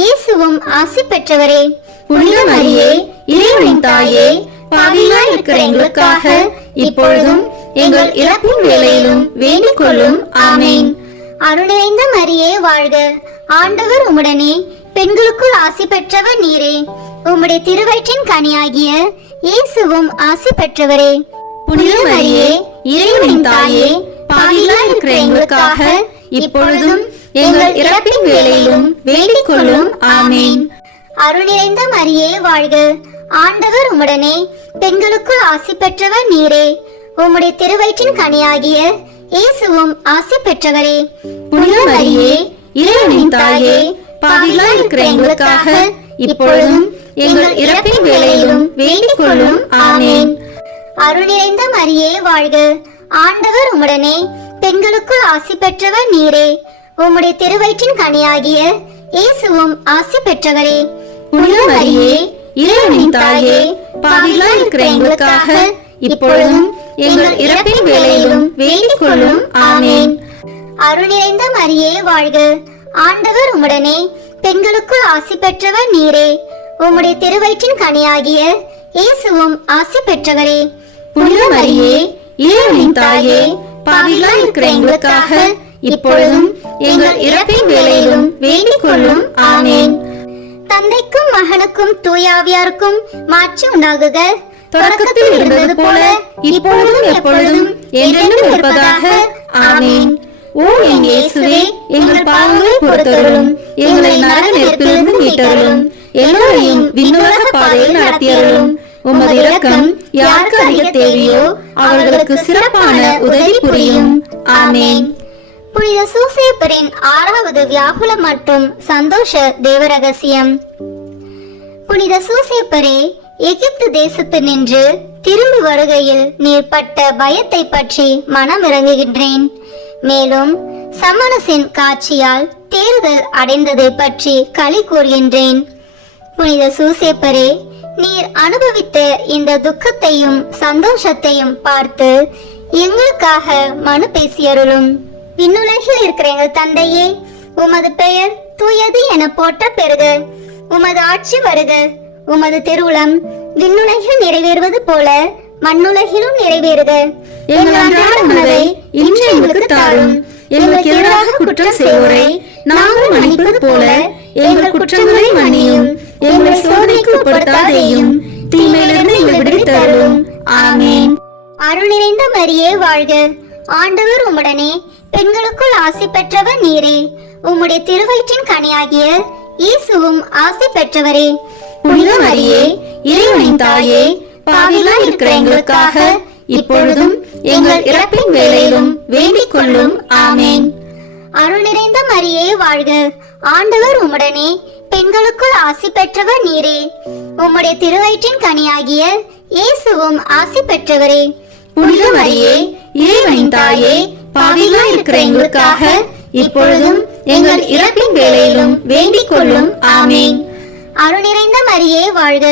இயேசுவும் ஆசி பெற்றவரே. புனித மரியே, இறைவனின் தாயே, பாவிகளாய் இருக்கிற எங்களுக்காக இப்பொழுதும் எங்கள் இறப்பின் வேளையிலும் வேண்டிக் கொள்ளும். ஆமென். அருள் நிறைந்த மரியே வாழ்க. ஆண்டவர் உம்முடனே, பெண்களுக்குள் ஆசி பெற்றவர் நீரே. உம்முடைய திருவயிற்றின் கனியாகிய இயேசுவும் ஆசி பெற்றவரே. புனித மரியே, இறைவனின் தாயே, பாவிகளாய் இருக்கிற எங்களுக்காக இப்பொழுதும் எங்கள் இறப்பின் வேளையிலும் வேண்டிக் கொள்ளும். ஆமென். அருள் நிறைந்த மரியே வாழ்க. ஆண்டவர் உம்முடனே, பெண்களுக்குள் ஆசி பெற்றவர் நீரே. உம்முடைய திருவயிற்றின் கனியாகிய இயேசுவும் ஆசி பெற்றவரே. புனித மரியே, இறைவனின் தாயே, பாவிகளாய் இருக்கிற எங்களுக்காக இப்பொழுதும் எங்கள் இறப்பின் வேளையிலும் வேண்டிக் கொள்ளும். ஆமென். அருள் நிறைந்த மரியே வாழ்க. ஆண்டவர் உம்முடனே, பெண்களுக்குள் ஆசி பெற்றவர் நீரே. உம்முடைய திருவயிற்றின் கனியாகிய இயேசுவும் ஆசி பெற்றவரே. புனித மரியே, இறைவனின் தாயே, பாவிகளாய் இருக்கிற எங்களுக்காக இப்பொழுதும் எங்கள் இறப்பின் வேளையிலும் வேண்டிக் கொள்ளும். ஆமென். அருள் நிறைந்த மரியே வாழ்க. ஆண்டவர் உம்முடனே, பெண்களுக்குள் ஆசி பெற்றவர் நீரே. உம்முடைய திருவயிற்றின் கனியாகிய இயேசுவும் ஆசி பெற்றவரே. புனித மரியே, இறைவனின் தாயே, பாவிகளாய் இருக்கிற எங்களுக்காக இப்பொழுதும் எங்கள் இறப்பின் வேளையிலும் வேண்டிக் கொள்ளும். ஆமென். தந்தைக்கும் மகனுக்கும் தூயாவியாருக்கும் மாட்சி உண்டாகுக. தொடக்கத்தில் இருந்தது போல இப்பொழுதும் எப்பொழுதும் என்றென்றும் இருப்பதாக. ஆமென். ஓ என் இயேசுவே, எங்கள் பாவங்களை பொறுத்தருளும், எங்களை நரக நெருப்பிலிருந்து மீட்டருளும், எல்லோரையும் விண்ணுலக பாதையில் நடத்தியருளும். உமது இரக்கம் யாருக்கு அதிக தேவையோ அவர்களுக்கு சிறப்பான உதவி புரியும். ஆமென். புனித சூசேப்பரின் 6வது வியாகுல மற்றும் சந்தோஷ தேவரகசியம். புனித சூசேப்பரே, எகிப்து தேசத்து நின்று திரும்பி வருகையில் நீர் பட்ட பயத்தை பற்றி மனமிறங்குகின்றேன். மேலும் சமணசின் காட்சியால் தேறுதல் அடைந்ததை பற்றி களி கூறுகின்றேன். புனித சூசேப்பரே, நீர் அனுபவித்த இந்த துக்கத்தையும் சந்தோஷத்தையும் பார்த்து எங்களுக்காக மனு பேசியருளும். விண்ணுலகில் இருக்கிற எங்கள் தந்தையே, உமது பெயர் தூயது என போற்ற பெறுக. உமது ஆட்சி வருக. உமது திருவுளம் விண்ணுலகில் நிறைவேறுவது போல மண்ணுலகிலும் நிறைவேறுக. எங்கள் அன்றாட உணவை இன்று எங்களுக்கு தாரும். எங்களுக்கு எதிராக குற்றம் செய்வோரை நாங்கள் மன்னிப்பது போல எங்கள் குற்றங்களை மன்னியும். எங்களை சோதனைக்கு உட்படுத்தாதேயும், தீமையிலிருந்து எங்களை விடுவித்தருளும். ஆமென். அருள் நிறைந்த மரியே வாழ்க. ஆண்டவர் உம்முடனே, பெண்களுக்குள் ஆசி பெற்றவர் நீரே. உம்முடைய திருவயிற்றின் கனியாகிய இயேசுவும் ஆசி பெற்றவரே. புனித மரியே, இறைவனின் தாயே, பாவிகளாய் இருக்கிற எங்களுக்காக இப்பொழுதும் எங்கள் இறப்பின் வேளையிலும் வேண்டிக் கொள்ளும். ஆமென். அருள் நிறைந்த மரியே வாழ்க. ஆண்டவர் உம்முடனே, பெண்களுக்குள் ஆசி பெற்றவர் நீரே. உம்முடைய திருவயிற்றின் கனியாகிய இயேசுவும் ஆசி பெற்றவரே. புனித மரியே, இறைவனின் தாயே, பாவிகளாய் இருக்கிற எங்களுக்காக இப்பொழுதும் எங்கள் இறப்பின் வேளையிலும் வேண்டிக் கொள்ளும். ஆமென். அருள் நிறைந்த மரியே வாழ்க.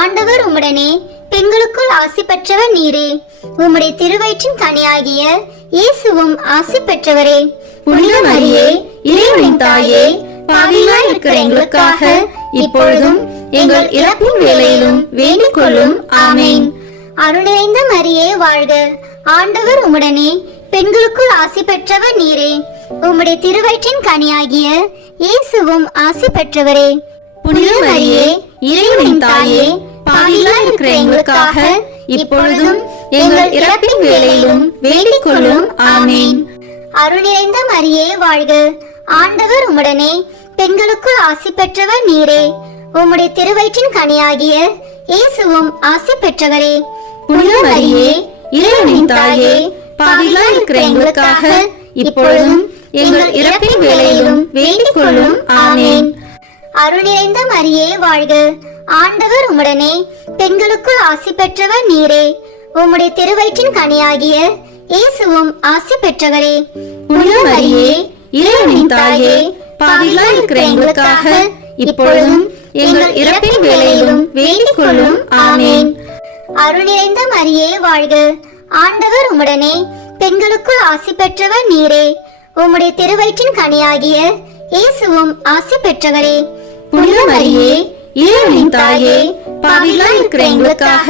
ஆண்டவர் உம்முடனே, பெண்களுக்குள் ஆசி பெற்றவர் நீரே. உம்முடைய திருவயிற்றின் கனியாகிய இயேசுவும் ஆசி பெற்றவரே. புனித மரியே, இறைவனின் தாயே, பாவிகளாய் இருக்கிற எங்களுக்காக இப்பொழுதும் எங்கள் இறப்பின் வேளையிலும் வேண்டிக் கொள்ளும். ஆமென். அருள் நிறைந்த மரியே வாழ்க. ஆண்டவர் உம்முடனே, பெண்களுக்குள் ஆசி பெற்றவர் நீரே. உம்முடைய திருவயிற்றின் கனியாகிய இயேசுவும் ஆசி பெற்றவரே. புனித மரியே, இறைவனின் தாயே, பாவிகளாய் இருக்கிற எங்களுக்காக இப்பொழுதும் எங்கள் இறப்பின் வேளையிலும் வேண்டிக் கொள்ளும். ஆமென். அருள் நிறைந்த மரியே வாழ்க. ஆண்டவர் உம்முடனே, பெண்களுக்குள் ஆசி பெற்றவர் நீரே. உம்முடைய திருவயிற்றின் கனியாகிய இயேசுவும் ஆசி பெற்றவரே. புனித மரியே, இறைவனின் தாயே, பாவிகளாய் இருக்கிற எங்களுக்காக இப்பொழுதும் எங்கள் இறப்பின் வேளையிலும் வேண்டிக் கொள்ளும். ஆமென். அருள் நிறைந்த மரியே வாழ்க. ஆண்டவர் உம்முடனே, பெண்களுக்குள் ஆசி பெற்றவர் நீரே. உம்முடைய திருவயிற்றின் கனியாகிய இயேசுவும் ஆசி பெற்றவரே. புனித மரியே, இறைவனின் தாயே, பாவிகளாய் இருக்கிற எங்களுக்காக இப்பொழுதும் எங்கள் இறப்பின் வேளையிலும் வேண்டிக் கொள்ளும். ஆமென். அருள் நிறைந்த மரியே வாழ்க. ஆண்டவர் உம்முடனே, பெண்களுக்குள் ஆசி பெற்றவர் நீரே. உம்முடைய திருவயிற்றின் கனியாகிய இயேசுவும் ஆசி பெற்றவரே. புனித மரியே, இறைவனின் தாயே, பாவிகளாய் இருக்கிற எங்களுக்காக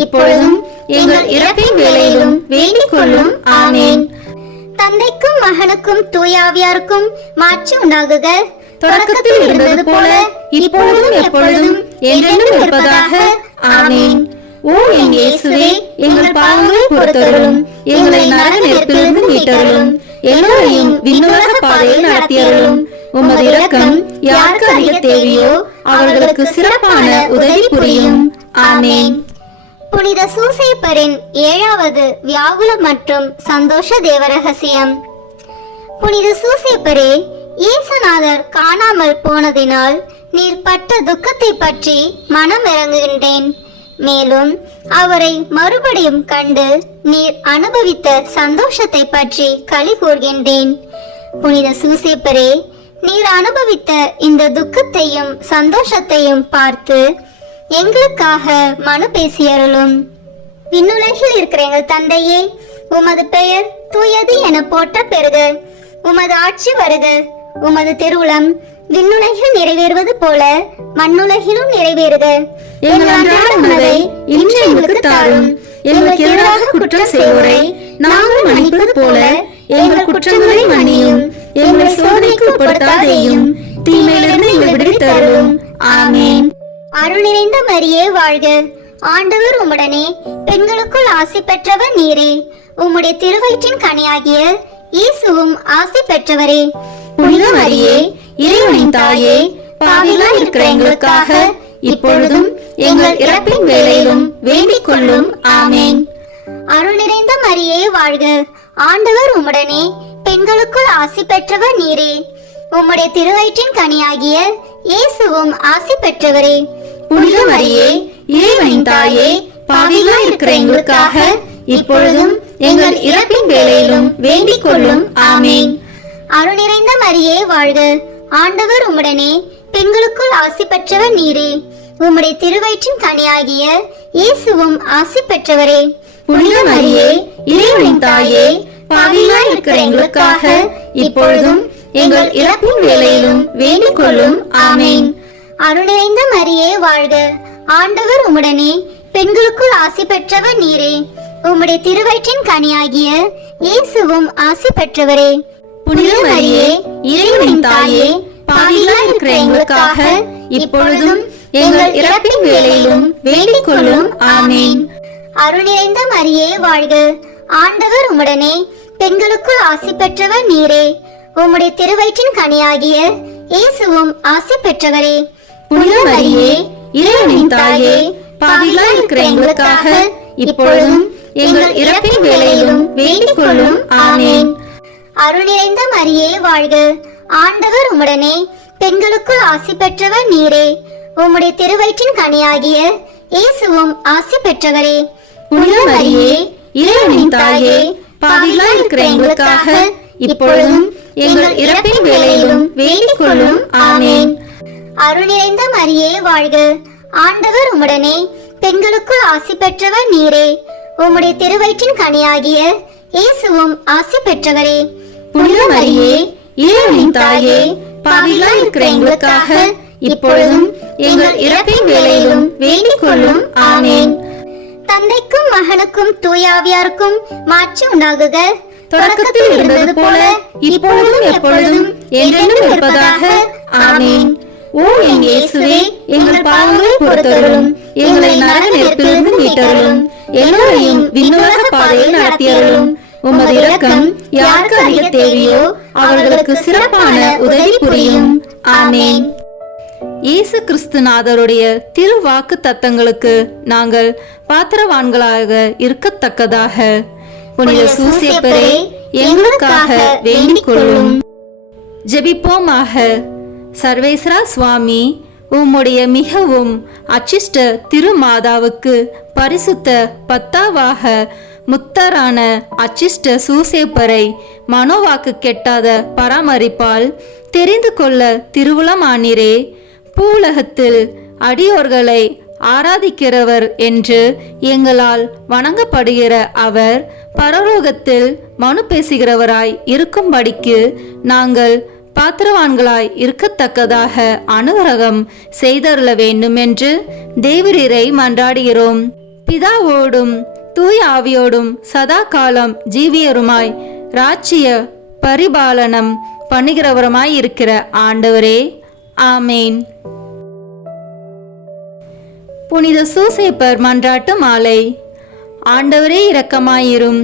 இப்பொழுதும் எங்கள் இறப்பின் வேளையிலும் வேண்டிக் கொள்ளும். ஆமென். தந்தைக்கும் மகனுக்கும் தூயாவியாருக்கும் மாட்சி உண்டாகுக. தொடக்கத்தில் இருந்தது போல இப்பொழுதும் எப்பொழுதும் என்றென்றும் இருப்பதாக. ஆமென். ஓ என் இயேசுவே, எங்கள் பாவங்களை பொறுத்தருளும். எங்களை நரக நெருப்பிலிருந்து மீட்டருளும். எல்லோரையும் விண்ணுலக பாதையில் நடத்தியருளும். உமது இரக்கம் யாருக்கு அதிக தேவையோ அவர்களுக்கு சிறப்பான உதவி புரியும். ஆமென். புனித சூசேப்பரின் 7வது வியாகுல மற்றும் சந்தோஷ தேவரகசியம். புனித சூசேப்பரே, இயேசுநாதர் காணாமல் போனதினால் நீர் பட்ட துக்கத்தை பற்றி மனம் இறங்குகின்றேன். மேலும் அவரை மறுபடியும் கண்டு நீர் அனுபவித்த சந்தோஷத்தை பற்றி களி கூர்கின்றேன். புனித சூசேப்பரே, நீர் அனுபவித்த இந்த துக்கத்தையும் சந்தோஷத்தையும் பார்த்து எங்களுக்காக மனு பேசியருளும். விண்ணுலகில் இருக்கிற எங்கள் தந்தையே, உமது பெயர் தூயது என போற்ற பெறுக. உமது ஆட்சி வருக. உமது திருவுளம் விண்ணுலகில் நிறைவேறுவது போல மண்ணுலகிலும் நிறைவேறுக. எங்கள் அன்றாட உணவை இன்று எங்களுக்கு தாரும். எங்களுக்கு எதிராக குற்றம் செய்வோரை நாங்கள் மன்னிப்பது போல எங்கள் குற்றங்களை மன்னியும். எங்களை சோதனைக்கு உட்படுத்தாதேயும், தீமையிலிருந்து எங்களை விடுவித்தருளும். ஆமென். அருள் நிறைந்த மரியே வாழ்க. ஆண்டவர் உம்முடனே, பெண்களுக்குள் ஆசி பெற்றவர் நீரே. உம்முடைய திருவயிற்றின் கனியாகிய இயேசுவும் ஆசி பெற்றவரே. புனித மரியே, இறைவனின் தாயே, பாவிகளாய் இருக்கிற எங்களுக்காக இப்பொழுதும் எங்கள் இறப்பின் வேளையிலும் வேண்டிக் கொள்ளும். ஆமென். அருள் நிறைந்த மரியே வாழ்க. ஆண்டவர் உம்முடனே பெண்களுக்குள் ஆசி பெற்றவர் நீரே. உம்முடைய திருவயிற்றின் கனியாகிய இயேசுவும் ஆசி பெற்றவரே. புனித மரியே, இறைவனின் தாயே, பாவிகளாய் இருக்கிற எங்களுக்காக இப்பொழுதும் எங்கள் இறப்பின் வேளையிலும் வேண்டிக் கொள்ளும். ஆமேன். அருள் நிறைந்த மரியே வாழ்க. ஆண்டவர் உம்முடனே பெண்களுக்குள் ஆசி பெற்றவர் நீரே. உம்முடைய திருவயிற்றின் கனியாகிய இயேசுவும் ஆசி பெற்றவரே. புனித மரியே, இறைவனின் தாயே, பாவிகளாய் இருக்கிற எங்களுக்காக இப்பொழுதும் எங்கள் இறப்பின் வேளையிலும் வேண்டிக் கொள்ளும். ஆமேன். அருள் நிறைந்த மரியே வாழ்க. ஆண்டவர் உம்முடனே பெண்களுக்குள் ஆசி பெற்றவர் நீரே. உம்முடைய திருவயிற்றின் கனியாகிய இயேசுவும் ஆசி பெற்றவரே. புனித மரியே, இறைவனின் தாயே, பாவிகளாய் இருக்கிற எங்களுக்காக இப்பொழுதும் எங்கள் இறப்பின் வேளையிலும் வேண்டிக் கொள்ளும். ஆமேன். அருள் நிறைந்த மரியே வாழ்க. ஆண்டவர் உம்முடனே பெண்களுக்குள் ஆசி பெற்றவர் நீரே. உம்முடைய திருவயிற்றின் கனியாகிய இயேசுவும் ஆசி பெற்றவரே. புனித மரியே, இறைவனின் தாயே, பாவிகளாய் இருக்கிற எங்களுக்காக இப்பொழுதும் எங்கள் இறப்பின் வேளையிலும் வேண்டிக் கொள்ளும். ஆமேன். அருள் நிறைந்த மரியே வாழ்க. ஆண்டவர் உம்முடனே பெண்களுக்குள் ஆசி பெற்றவர் நீரே. உம்முடைய திருவயிற்றின் கனியாகிய இயேசுவும் ஆசி பெற்றவரே. புனித மரியே, இறைவனின் தாயே, பாவிகளாய் இருக்கிற எங்களுக்காக இப்பொழுதும் எங்கள் இறப்பின் வேளையிலும் வேண்டிக் கொள்ளும். ஆமேன். அருள் நிறைந்த மரியே வாழ்க. ஆண்டவர் உம்முடனே பெண்களுக்குள் ஆசி பெற்றவர் நீரே. உம்முடைய திருவயிற்றின் கனியாகிய இயேசுவும் ஆசி பெற்றவரே. புனித மரியே, இறைவனின் தாயே, பாவிகளாய் இருக்கிற எங்களுக்காக இப்பொழுதும் எங்கள் இறப்பின் வேளையிலும் வேண்டிக் கொள்ளும். ஆமேன். தந்தைக்கும் மகனுக்கும் தூயாவியாருக்கும் மாட்சி உண்டாகுக. தொடக்கத்தில் இருந்தது போல இப்பொழுதும் எப்பொழுதும் என்றென்றும் இருப்பதாக. ஆமேன். ஓ என் இயேசுவே, எங்கள் பாவங்களை பொறுத்தருளும், எங்களை நரக நெருப்பிலிருந்து மீட்டருளும், எல்லோரையும் விண்ணுலக பாதையில் நடத்தியருளும். உமது இரக்கம் யாருக்கு அதிக தேவையோ அவர்களுக்கு சிறப்பான உதவி புரியும். ஆமேன். இயேசு கிறிஸ்துநாதருடைய திருவாக்கு தத்தங்களுக்கு நாங்கள் பாத்திரவான்களாக இருக்கத்தக்கதாக புனித சூசேப்பரே எங்களுக்காக வேண்டிக் கொள்ளும். ஜெபிப்போமாக. சர்வேஸ்வரா சுவாமி, உம்முடைய மிகவும் அச்சிஷ்ட திருமாதாவுக்கு பரிசுத்த பத்தாவாக முத்தரான அச்சிஷ்ட சூசேப்பரை மனோவாக்கு கெட்டாத பராமரிப்பால் தெரிந்து கொள்ள திருவுளமானீரே. பூவுலகத்தில் அடியோர்களை ஆராதிக்கிறவர் என்று எங்களால் வணங்கப்படுகிற அவர் பரலோகத்தில் மனு பேசுகிறவராய் இருக்கும்படிக்கு நாங்கள் பாத்திரவான்களாய் இருக்கத்தக்கதாக அனுகிரகம் செய்தருள வேண்டும் என்று தேவரீரை மன்றாடுகிறோம். பிதாவோடும் தூய ஆவியோடும் சதா காலம் ஜீவியருமாய் ராஜ்ய பரிபாலனம் பண்ணுகிறவருமாய் இருக்கிற ஆண்டவரே. ஆமேன். புனித சூசேப்பர் மன்றாட்டு மாலை. ஆண்டவரே இரக்கமாயிரும்,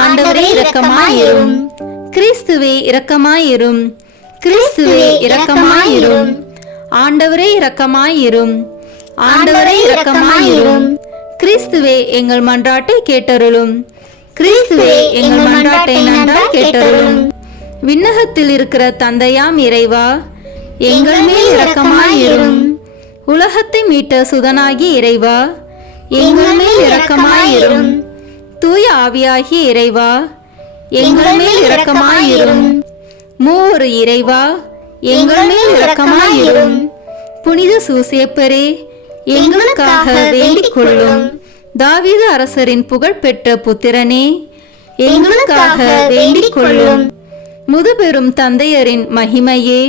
ஆண்டவரே இரக்கமாயிரும், கிறிஸ்துவே இரக்கமாயிரும், கிறிஸ்துவே இரக்கமாயிரும், ஆண்டவரே இரக்கமாயிரும், ஆண்டவரே இரக்கமாயிரும், கிறிஸ்துவே எங்கள் மன்றாட்டை கேட்டருளும், கிறிஸ்துவே எங்கள் மன்றாட்டை நன்றாய் கேட்டருளும். விண்ணகத்தில் இருக்கிற தந்தையாம் இறைவா, எங்கள் மேல் இரக்கமாயிரும். உலகத்தை மீட்ட சுதனாகி இறைவா, எங்கள் மேல் இரக்கமாயிரும். தூய ஆவியாகிய இறைவா, எங்கள் மேல் இரக்கமாயிரும். மூவொரு இறைவா, எங்கள் மேல் இரக்கமாயிரும். புனித சூசேப்பரே, எங்களுக்காக வேண்டிக் கொள்ளும். தாவீது அரசரின் புகழ்பெற்ற புத்திரனே, எங்களுக்காக வேண்டிக் கொள்ளும். முதுபெரும் தந்தையரின் மகிமையே,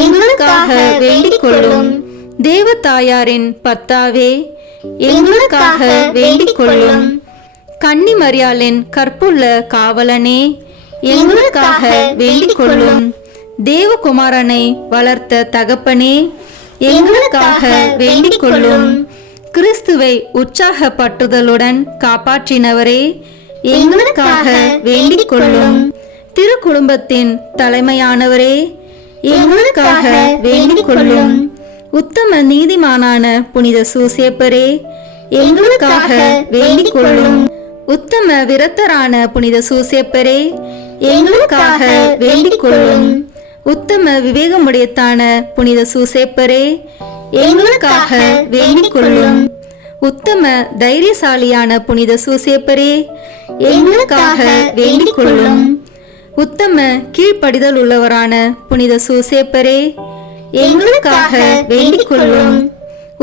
எங்களுக்காக வேண்டிக் கொள்ளும். தேவதாயாரின் பர்த்தாவே, எங்களுக்காக வேண்டிக் கொள்ளும். கன்னி மரியாளின் கற்புள்ள காவலனே, எங்களுக்காக வேண்டிக் கொள்ளும். தேவகுமாரனை வளர்த்த தகப்பனே, எங்களுக்காக வேண்டிக் கொள்ளும். கிறிஸ்துவை உற்சாகப்பட்டுதலுடன் காப்பாற்றினவரே, எங்களுக்காக வேண்டிக் கொள்ளும். திருக்குடும்பத்தின் தலைமையானவரே, எங்களுக்காக வேண்டிக் கொள்ளும். உத்தம நீதிமானான புனித சூசேப்பரே, எங்களுக்காக வேண்டிக் கொள்ளும். உத்தம விரத்தரான புனித சூசேப்பரே, எங்களுக்காக வேண்டிக் கொள்ளும். உத்தம விவேகமுடையத்தான புனித சூசேப்பரே, எங்களுக்காக வேண்டிக் கொள்ளும். உத்தம தைரியசாலியான புனித சூசேப்பரே, எங்களுக்காக வேண்டிக் கொள்ளும். உத்தம கீழ்ப்படிதல் உள்ளவரான புனித சூசேப்பரே, எங்களுக்காக வேண்டிக் கொள்ளும்.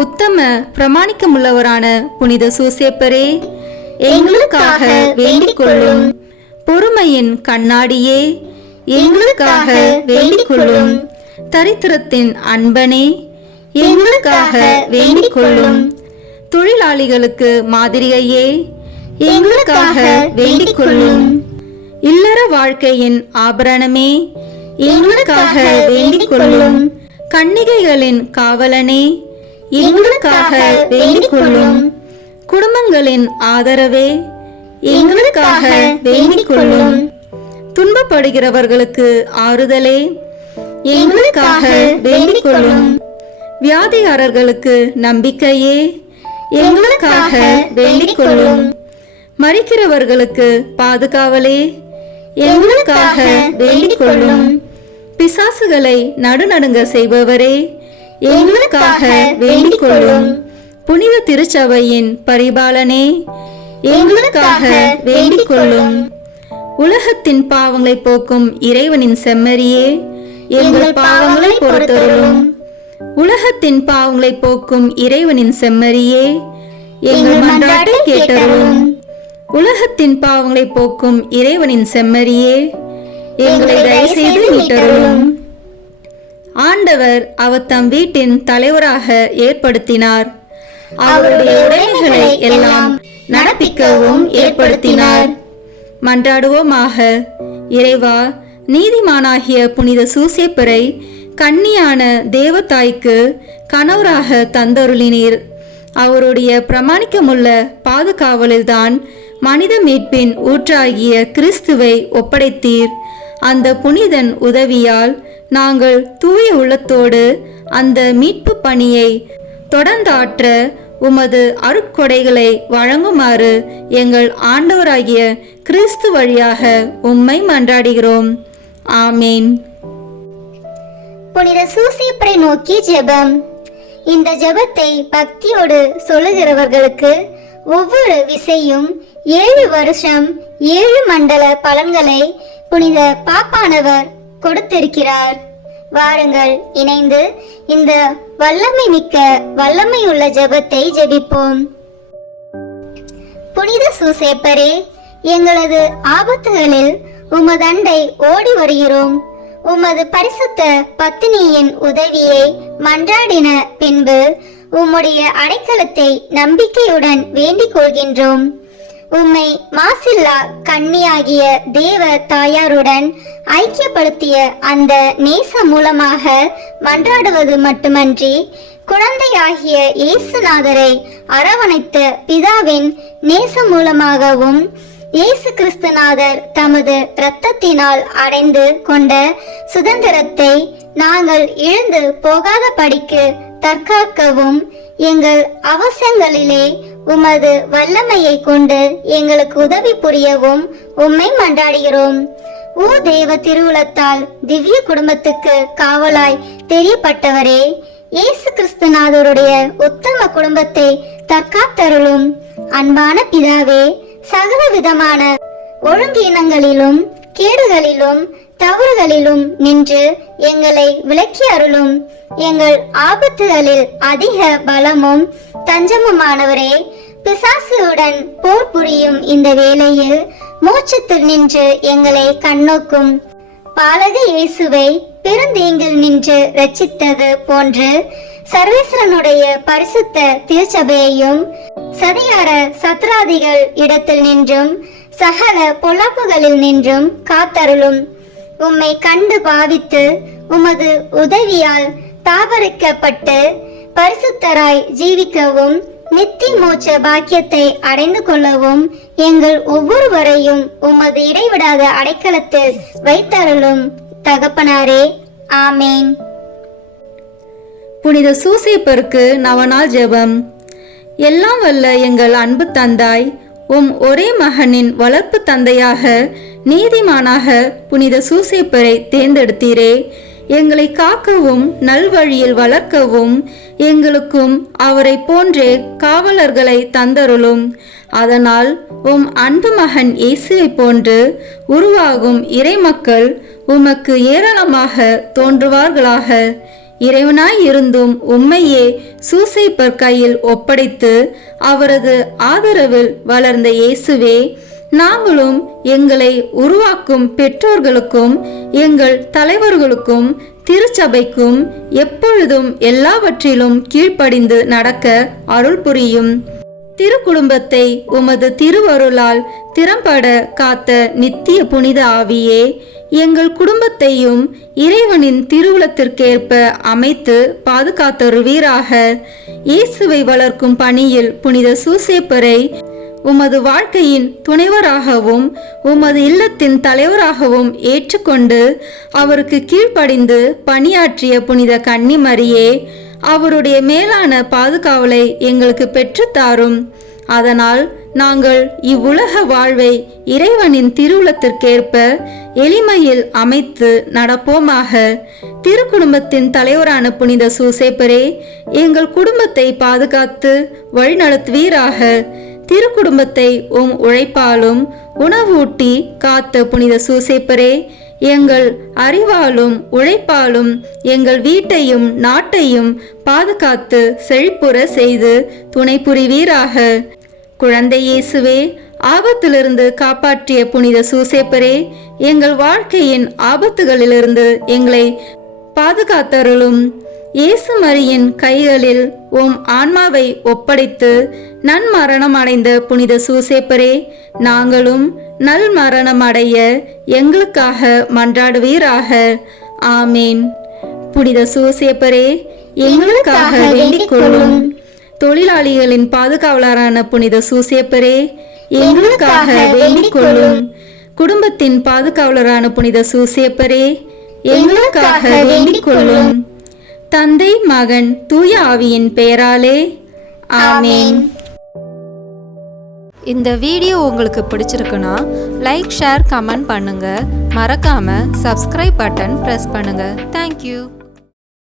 உத்தம பிரமாணிக்கமுள்ளவரான புனித சூசேப்பரே, எங்களுக்காக வேண்டிக் கொள்ளும். பொறுமையின் கண்ணாடியே, எங்களுக்காக வேண்டிக் கொள்ளும். தரித்திரத்தின் அன்பனே, எங்களுக்காக வேண்டிக் கொள்ளும். தொழிலாளிகளுக்கு மாதிரியே, எங்களுக்காக வேண்டிக் கொள்ளும். இல்லற வாழ்க்கையின் ஆபரணமே, எங்களுக்காக வேண்டிக் கொள்ளும். கன்னிகைகளின் காவலனே, எங்களுக்காக வேண்டிக் கொள்ளும். குடும்பங்களின் ஆதரவே, எங்களுக்காக வேண்டிக் கொள்ளும். துன்பப்படுகிறவர்களுக்கு ஆறுதலே, எங்களுக்காக வேண்டிக் கொள்ளும். வியாதிகாரர்களுக்கு நம்பிக்கையே, எங்களுக்காக வேண்டிக் கொள்ளும். மரிக்கிறவர்களுக்கு பாதுகாவலே, எங்களுக்காக வேண்டிக் கொள்ளும். பிசாசுகளை நடுநடுங்க செய்பவரே, எங்களுக்காக வேண்டிக் கொள்ளும். புனித திருச்சபையின் பரிபாலனே, எங்களுக்காக வேண்டிக் கொள்ளும். உலகத்தின் பாவங்களை போக்கும் இறைவனின் செம்மறியே, எங்கள் பாவங்களை பொறுத்தருளும். உலகத்தின் பாவங்களை போக்கும் இறைவனின் செம்மறியே, எங்கள் மன்றாட்டை கேட்டருளும். உலகத்தின் பாவங்களை போக்கும் இறைவனின் செம்மறியே, எங்களை தயவு செய்து மீட்டருளும். ஆண்டவர் அவர் தம் வீட்டின் தலைவராக ஏற்படுத்தினார். அவருடைய உடைமைகளை எல்லாம் நடப்பிக்கவும் ஏற்படுத்தினார். மன்றாடுவோமாக. இறைவா, நீதிமானாகிய புனித சூசேப்பரை கன்னியான தேவதாய்க்கு கணவராக தந்தருளினீர். அவருடைய பிரமாணிக்கமுள்ள பாதுகாவலில்தான் மனித மீட்பின் ஊற்றாகிய கிறிஸ்துவை ஒப்படைத்தீர். அந்த புனிதன் உதவியால் நாங்கள் தூய உள்ளத்தோடு அந்த மீட்பு பணியை தொடர்ந்தாற்ற உமது அருட்கொடைகளை வழங்குமாறு எங்கள் ஆண்டவராகிய கிறிஸ்து வழியாக உம்மை மன்றாடுகிறோம். ஆமேன். புனித சூசேப்பரை நோக்கி ஜெபம். இந்த ஜெபத்தை பக்தியோடு சொல்லுகிறவர்களுக்கு ஒவ்வொரு விசையும் 7 வருஷம் 7 மண்டல பலன்களை புனித பாப்பானவர் கொடுத்திருக்கிறார். வாருங்கள், இணைந்து இந்த வல்லமை மிக்க வல்லமையுள்ள ஜெபத்தை ஜெபிப்போம். புனித சூசேப்பரே, எங்களது ஆபத்துகளில் உமதண்டை ஓடி வருகிறோம். உமது பரிசுத்த பத்தினியின் உதவியை மன்றாடின பின்பு உம்முடைய அடைக்கலத்தை நம்பிக்கையுடன் வேண்டிக் கொள்கின்றோம். உம்மை மாசில்லா கன்னியாகிய தேவ தாயாருடன் ஐக்கியப்படுத்திய அந்த நேச மூலமாக மன்றாடுவது மட்டுமன்றி, குழந்தையாகிய இயேசுநாதரை அரவணைத்த பிதாவின் நேச மூலமாகவும் இயேசு கிறிஸ்துநாதர் தமது இரத்தத்தினால் அடைந்து கொண்ட சுதந்திரத்தை நாங்கள் இழந்து போகாத படிக்கு தற்காக்கவும் எங்கள் அவசியங்களிலே உமது வல்லமையை கொண்டு எங்களுக்கு உதவி புரியவும் உம்மை மன்றாடுகிறோம். ஓ தேவ திருவுளத்தால் திவ்ய குடும்பத்துக்கு காவலாய் தெரியப்பட்டவரே, இயேசு கிறிஸ்துநாதருடைய உத்தம குடும்பத்தை தற்காத்தருளும். அன்பான பிதாவே, சகல விதமான ஒழுங்கீனங்களிலும் கேடுகளிலும் தவறுகளிலும் நின்று எங்களை விலக்கி அருளும். எங்கள் ஆபத்துகளில் அதிக பலமும் தஞ்சமுமானவரே, பிசாசுடன் போர் புரியும் இந்த வேளையில் மோட்சத்தில் நின்று எங்களை கண்ணோக்கும் பாலக இயேசுவை பெருந்தீங்கில் நின்று ரட்சித்தது போன்று சர்வேஸ்வரனுடைய பரிசுத்த திருச்சபையையும் சதிகார சத்ராதிகள் இடத்தில் நின்றும் சகல பொல்லாப்புகளில் நின்றும் காத்தருளும். உம்மை கண்டு பாவித்து உமது உதவியால் தாபரிக்கப்பட்டு பரிசுத்தராய் ஜீவிக்கவும் நித்திய மோட்ச பாக்கியத்தை அடைந்து கொள்ளவும் எங்கள் ஒவ்வொருவரையும் உமது இடைவிடாத அடைக்கலத்தில் வைத்தருளும் தகப்பனாரே. ஆமேன். புனித சூசேப்பருக்கு நவநாள் ஜெபம். எல்லாம் வல்ல எங்கள் அன்பு தந்தாய், ஒரே மகனின் வளர்ப்பு தந்தையாக நீதிமானாக புனித சூசேப்பரை தேர்ந்தெடுத்தீரே. எங்களை காக்கவும் நல்வழியில் வளர்க்கவும் எங்களுக்கும் அவரை போன்றே காவலர்களை தந்தருளும். அதனால் அன்பு மகன் இயேசுவை போன்று உருவாகும் இறைமக்கள் உமக்கு ஏராளமாக தோன்றுவார்களாக. இறைவனாய் இருந்தும் உம்மையே சூசேப்பர் கையில் ஒப்படைத்து அவரது ஆதரவில் வளர்ந்த இயேசுவே, நாங்களும் எங்களை உருவாக்கும் பெற்றோர்களுக்கும் எங்கள் தலைவர்களுக்கும் திருச்சபைக்கும் எப்பொழுதும் எல்லாவற்றிலும் கீழ்ப்படிந்து நடக்க அருள் புரியும். திருக்குடும்பத்தை உமது திருவருளால் திறம்பட காத்த நித்திய புனித ஆவியே, எங்கள் குடும்பத்தையும் இறைவனின் திருவுளத்திற்கேற்ப அமைத்து பாதுகாத்தருவீராக. இயேசுவை வளர்க்கும் பணியில் புனித சூசேப்பரை உமது வாழ்க்கையின் துணைவராகவும் உமது இல்லத்தின் தலைவராகவும் ஏற்றுக்கொண்டு அவருக்கு கீழ்ப்படிந்து பணியாற்றிய புனித கன்னிமரியே, அவருடைய மேலான பாதுகாவலை எங்களுக்கு பெற்றுத்தாரும். அதனால் நாங்கள் இவ்வுலக வாழ்வை இறைவனின் திருவுளத்திற்கேற்ப எளிமையில் அமைத்து நடப்போமாக. திருக்குடும்பத்தின் தலைவரான புனித சூசேப்பரே, எங்கள் குடும்பத்தை பாதுகாத்து வழிநடத்துவீராக. திருக்குடும்பத்தை உழைப்பாலும் உணவூட்டி காத்த புனித சூசேப்பரே, எங்கள் அறிவாலும் உழைப்பாலும் எங்கள் வீட்டையும் நாட்டையும் பாதுகாத்து செழிப்புற செய்து துணை புரிவீராக. குழந்தை இயேசுவே, ஆபத்திலிருந்து காப்பாற்றிய புனித சூசேப்பரே, எங்கள் வாழ்க்கையின் ஆபத்துகளிலிருந்து எங்களை பாதுகாத்தருளும். இயேசு மரியின் கைகளில் ஆன்மாவை ஒப்படைத்து நன்மரணம் அடைந்த புனித சூசேப்பரே, நாங்களும் நல் மரணம் அடைய எங்களுக்காக மன்றாடுவீராக. ஆமேன். புனித சூசேப்பரே, எங்களுக்காக வேண்டிக் கொள்ளும். தொழிலாளிகளின் பாதுகாவலரான புனித சூசேப்பரே, எங்களுக்காக வேண்டிக் கொள்ளும். குடும்பத்தின் பாதுகாவலரான புனித சூசேப்பரே, எங்களுக்காக வேண்டிக் கொள்ளும். தந்தை, மகன், தூய ஆவியின் பெயராலே ஆமேன். இந்த வீடியோ உங்களுக்கு பிடிச்சிருக்குன்னா லைக், ஷேர், கமெண்ட் பண்ணுங்க. மறக்காம சப்ஸ்கிரைப் பட்டன் பிரஸ் பண்ணுங்க. தேங்க்யூ.